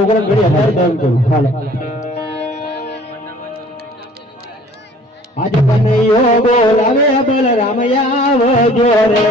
છોકરા ઘડી હજાર દમ કરું હાલો આજે કનૈયો બોલાવે બલરામ આવજો રે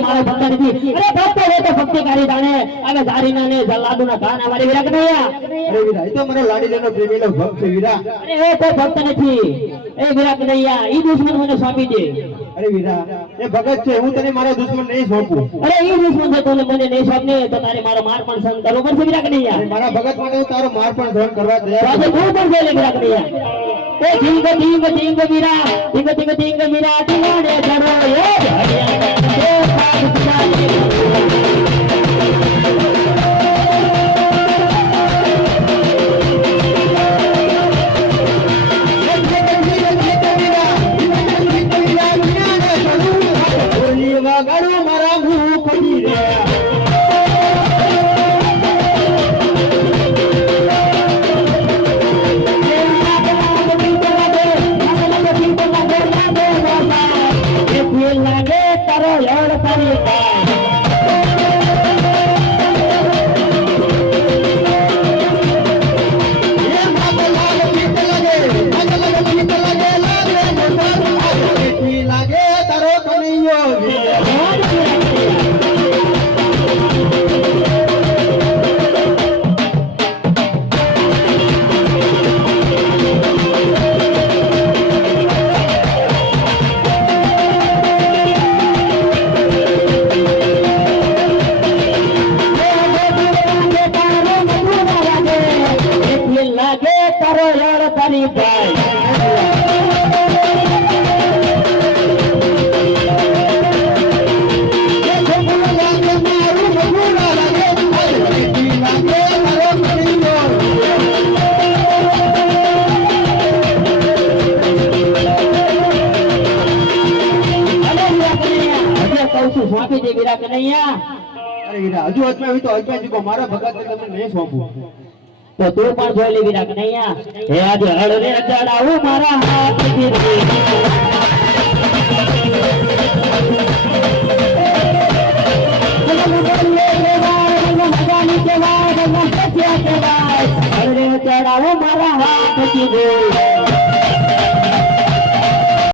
મારો ભક્ત નથી અરે ભક્ત હે તો ભક્તિ કરી જાણે હવે ધારીના ને લાડુના ખાન અમારી વીરા કનૈયા અરે વીરા એ તો મારો લાડીલાનો પ્રેમીલો ભક્ત છે વીરા અરે એ તો ભક્ત નથી એ વીરા કનૈયા ઈ દુશ્મન મને સોંપી દે અરે વીરા એ ભગત છે હું તને મારો દુશ્મન નહીં સોંપું અરે ઈ દુશ્મન છે તું મને નહીં સોંપને તો તારે મારો માર પણ સહન કરવો પડશે વીરા કનૈયા મારા ભગત માટે હું તારો માર પણ સહન કરવા તૈયાર તો તું પણ જઈ લે વીરા કનૈયા એ ઢીંગ ઢીંગ ઢીંગ વીરા ઢીંગ ઢીંગ ઢીંગ વીરા ઢીંગાડે ચડો એ હરિયા એ સાધ પુજારી વગાડો મારા ભૂપતિ રે લાગે તારો યાર તારી લાગે તારો કનૈયો લાગે તારો યાર તારી ભાઈ સ્વામી દે વીરા કનૈયા અરે વીરા હજુ અજમાવી તો અજમાવી ચૂકો મારા ભગત તમને નહીં સોંપું તો તું પણ જોઈ લે વીરા કનૈયા હે આજે હળરે ચડાવું મારા હાથ ગીરી હળરે ચડાવું મારા હાથ ગીરી